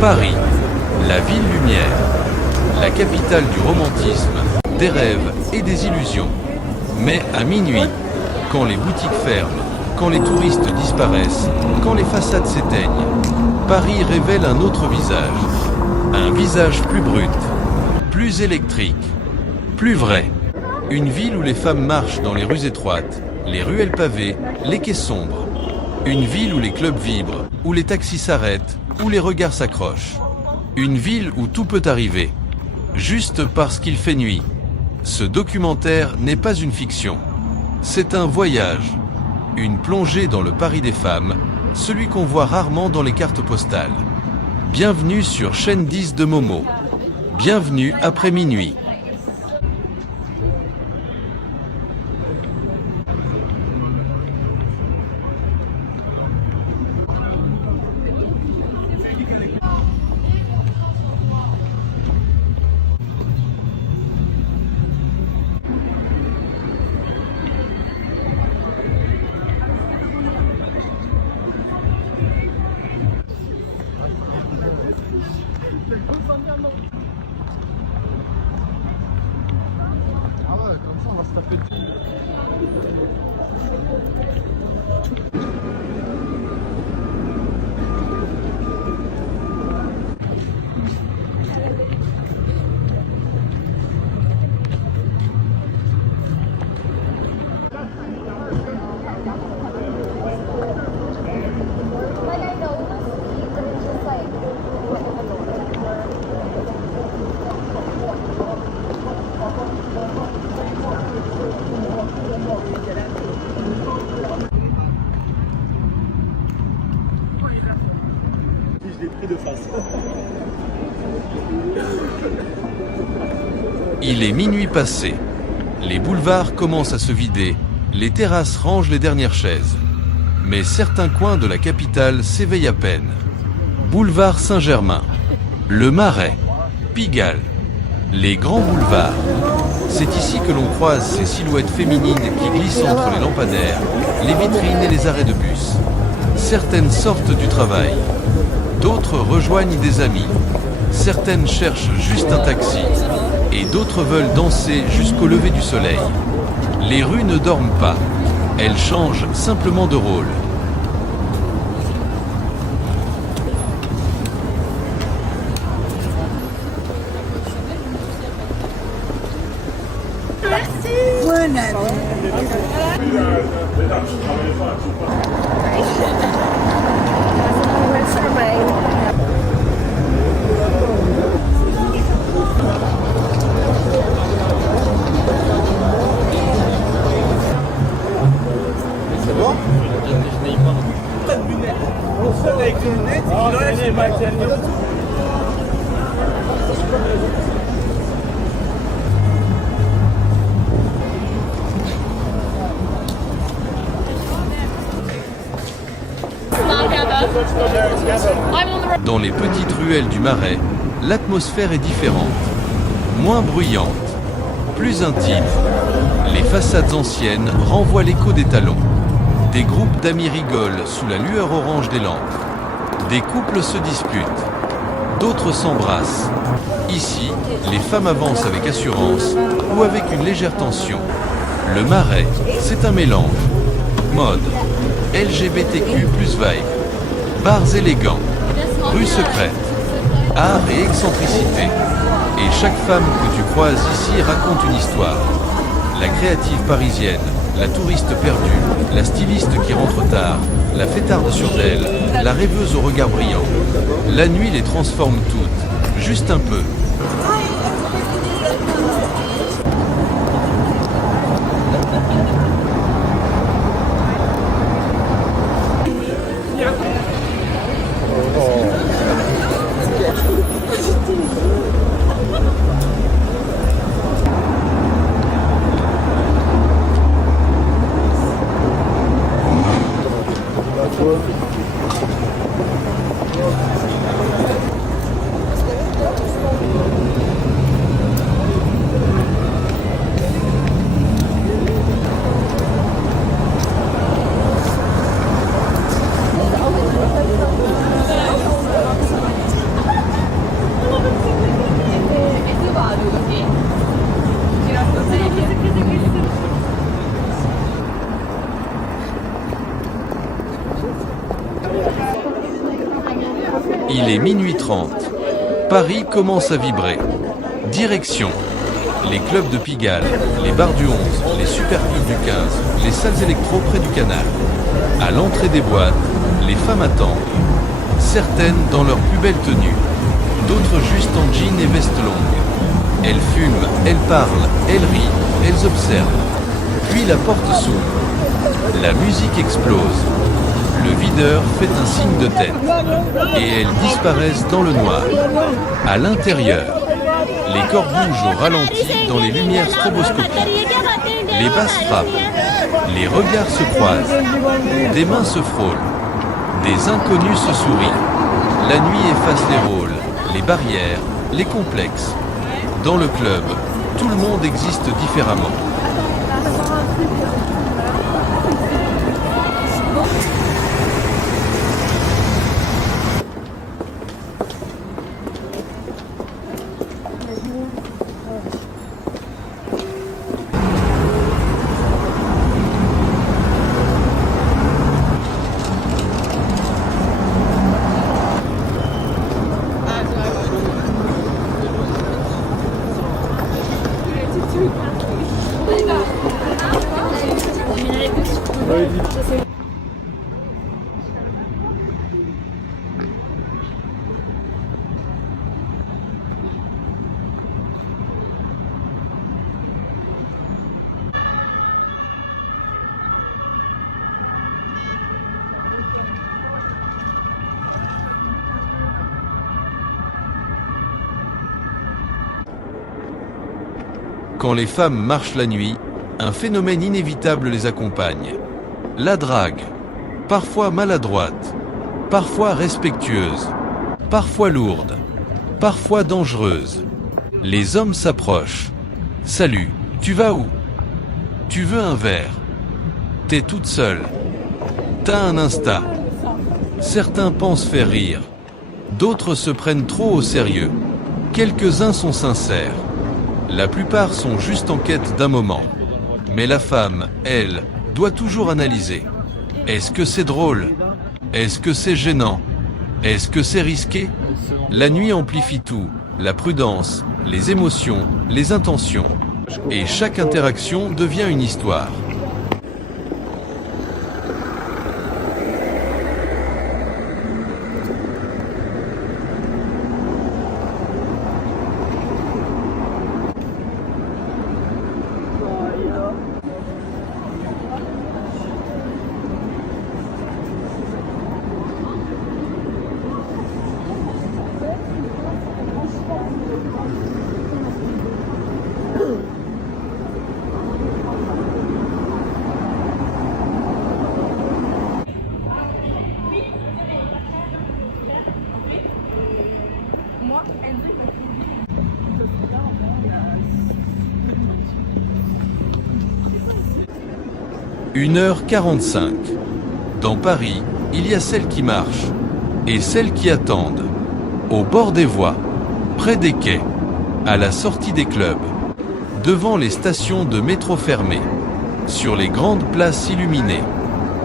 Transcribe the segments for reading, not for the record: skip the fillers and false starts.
Paris, la ville lumière, la capitale du romantisme, des rêves et des illusions. Mais à minuit, quand les boutiques ferment, quand les touristes disparaissent, quand les façades s'éteignent, Paris révèle un autre visage. Un visage plus brut, plus électrique, plus vrai. Une ville où les femmes marchent dans les rues étroites, les ruelles pavées, les quais sombres. Une ville où les clubs vibrent, où les taxis s'arrêtent, où les regards s'accrochent. Une ville où tout peut arriver, juste parce qu'il fait nuit. Ce documentaire n'est pas une fiction. C'est un voyage, une plongée dans le Paris des femmes, celui qu'on voit rarement dans les cartes postales. Bienvenue sur chaîne 10 de Momo. Bienvenue après minuit. Ah ouais, comme ça on va se taper. Je l'ai pris de face. Il est minuit passé. Les boulevards commencent à se vider, les terrasses rangent les dernières chaises. Mais certains coins de la capitale s'éveillent à peine. Boulevard Saint-Germain, le Marais, Pigalle, les grands boulevards. C'est ici que l'on croise ces silhouettes féminines qui glissent entre les lampadaires, les vitrines et les arrêts de bus. Certaines sortent du travail, d'autres rejoignent des amis. Certaines cherchent juste un taxi et d'autres veulent danser jusqu'au lever du soleil. Les rues ne dorment pas, elles changent simplement de rôle. C'est bon? On fait avec les lunettes, Dans les petites ruelles du Marais, l'atmosphère est différente, moins bruyante, plus intime. Les façades anciennes renvoient l'écho des talons. Des groupes d'amis rigolent sous la lueur orange des lampes. Des couples se disputent, d'autres s'embrassent. Ici, les femmes avancent avec assurance ou avec une légère tension. Le Marais, c'est un mélange. Mode, LGBTQ plus vibe, bars élégants, rues secrètes, art et excentricité. Et chaque femme que tu croises ici raconte une histoire. La créative parisienne, la touriste perdue, la styliste qui rentre tard, la fêtarde sur d'elle, la rêveuse au regard brillant. La nuit les transforme toutes, juste un peu. Il est minuit 30. Paris commence à vibrer. Direction. Les clubs de Pigalle, les bars du 11, les super clubs du 15, les salles électro près du canal. À l'entrée des boîtes, les femmes attendent. Certaines dans leur plus belle tenue, d'autres juste en jean et veste longue. Elles fument, elles parlent, elles rient, elles observent. Puis la porte s'ouvre. La musique explose. Le videur fait un signe de tête. Et elles disparaissent dans le noir. À l'intérieur, les corps bougent au ralenti dans les lumières stroboscopiques. Les basses frappent. Les regards se croisent. Des mains se frôlent. Des inconnus se sourient. La nuit efface les rôles, les barrières, les complexes. Dans le club, tout le monde existe différemment. Quand les femmes marchent la nuit, un phénomène inévitable les accompagne. La drague, parfois maladroite, parfois respectueuse, parfois lourde, parfois dangereuse. Les hommes s'approchent. « Salut, tu vas où? Tu veux un verre? T'es toute seule. T'as un Insta. » Certains pensent faire rire. D'autres se prennent trop au sérieux. Quelques-uns sont sincères. La plupart sont juste en quête d'un moment. Mais la femme, elle, doit toujours analyser. Est-ce que c'est drôle? Est-ce que c'est gênant? Est-ce que c'est risqué? La nuit amplifie tout, la prudence, les émotions, les intentions. Et chaque interaction devient une histoire. « 1h45. Dans Paris, il y a celles qui marchent et celles qui attendent. Au bord des voies, près des quais, à la sortie des clubs, devant les stations de métro fermées, sur les grandes places illuminées.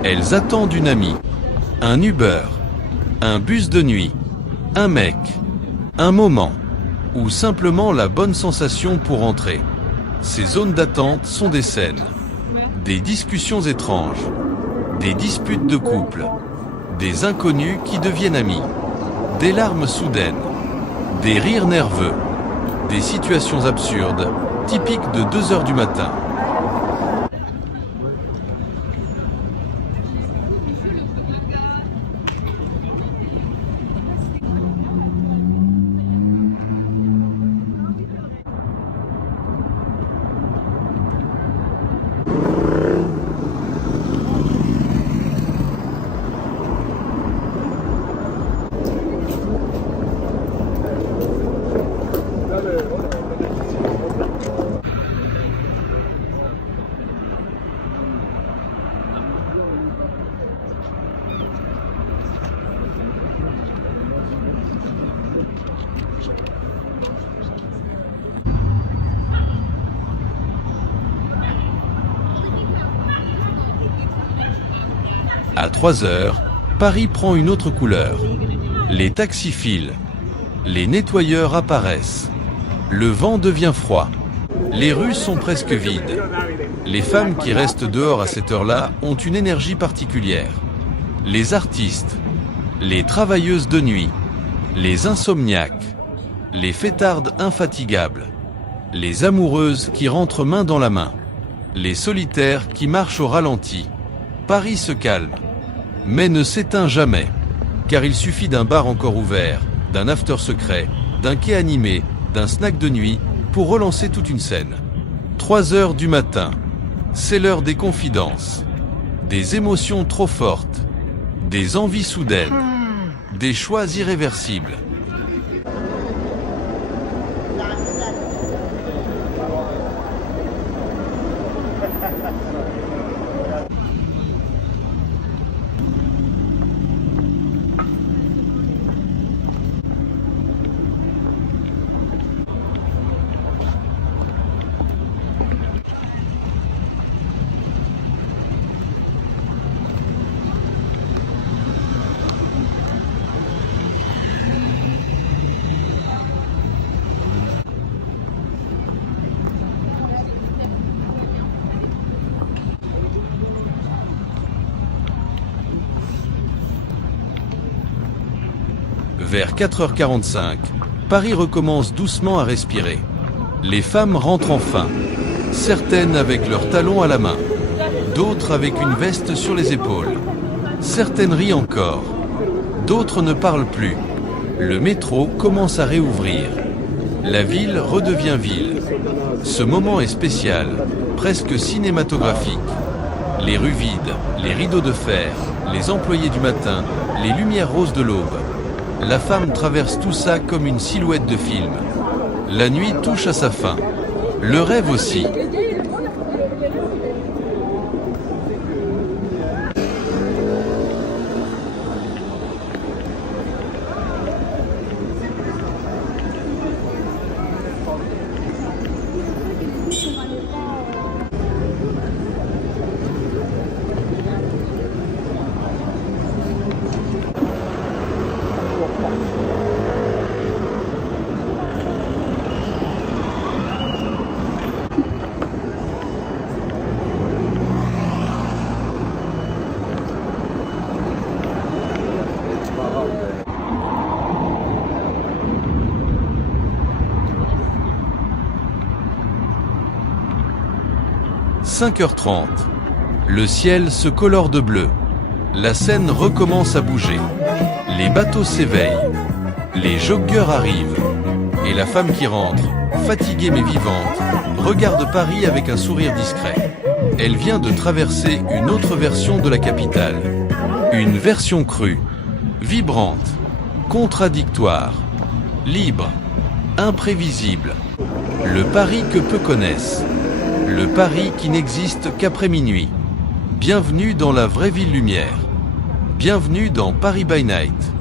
Elles attendent une amie, un Uber, un bus de nuit, un mec, un moment, ou simplement la bonne sensation pour entrer. Ces zones d'attente sont des scènes. Des discussions étranges, des disputes de couple, des inconnus qui deviennent amis, des larmes soudaines, des rires nerveux, des situations absurdes, typiques de 2 heures du matin. À 3 heures, Paris prend une autre couleur. Les taxis filent. Les nettoyeurs apparaissent. Le vent devient froid. Les rues sont presque vides. Les femmes qui restent dehors à cette heure-là ont une énergie particulière. Les artistes, les travailleuses de nuit, les insomniaques, les fêtardes infatigables, les amoureuses qui rentrent main dans la main, les solitaires qui marchent au ralenti. Paris se calme, mais ne s'éteint jamais, car il suffit d'un bar encore ouvert, d'un after secret, d'un quai animé, d'un snack de nuit, pour relancer toute une scène. 3 heures du matin, c'est l'heure des confidences, des émotions trop fortes, des envies soudaines, des choix irréversibles. Vers 4h45, Paris recommence doucement à respirer. Les femmes rentrent enfin, certaines avec leurs talons à la main, d'autres avec une veste sur les épaules. Certaines rient encore, d'autres ne parlent plus. Le métro commence à réouvrir. La ville redevient ville. Ce moment est spécial, presque cinématographique. Les rues vides, les rideaux de fer, les employés du matin, les lumières roses de l'aube. La femme traverse tout ça comme une silhouette de film. La nuit touche à sa fin. Le rêve aussi. « 5h30. Le ciel se colore de bleu. La Seine recommence à bouger. Les bateaux s'éveillent. Les joggeurs arrivent. Et la femme qui rentre, fatiguée mais vivante, regarde Paris avec un sourire discret. Elle vient de traverser une autre version de la capitale. Une version crue, vibrante, contradictoire, libre, imprévisible. Le Paris que peu connaissent. Le Paris qui n'existe qu'après minuit. Bienvenue dans la vraie ville lumière. Bienvenue dans Paris by Night.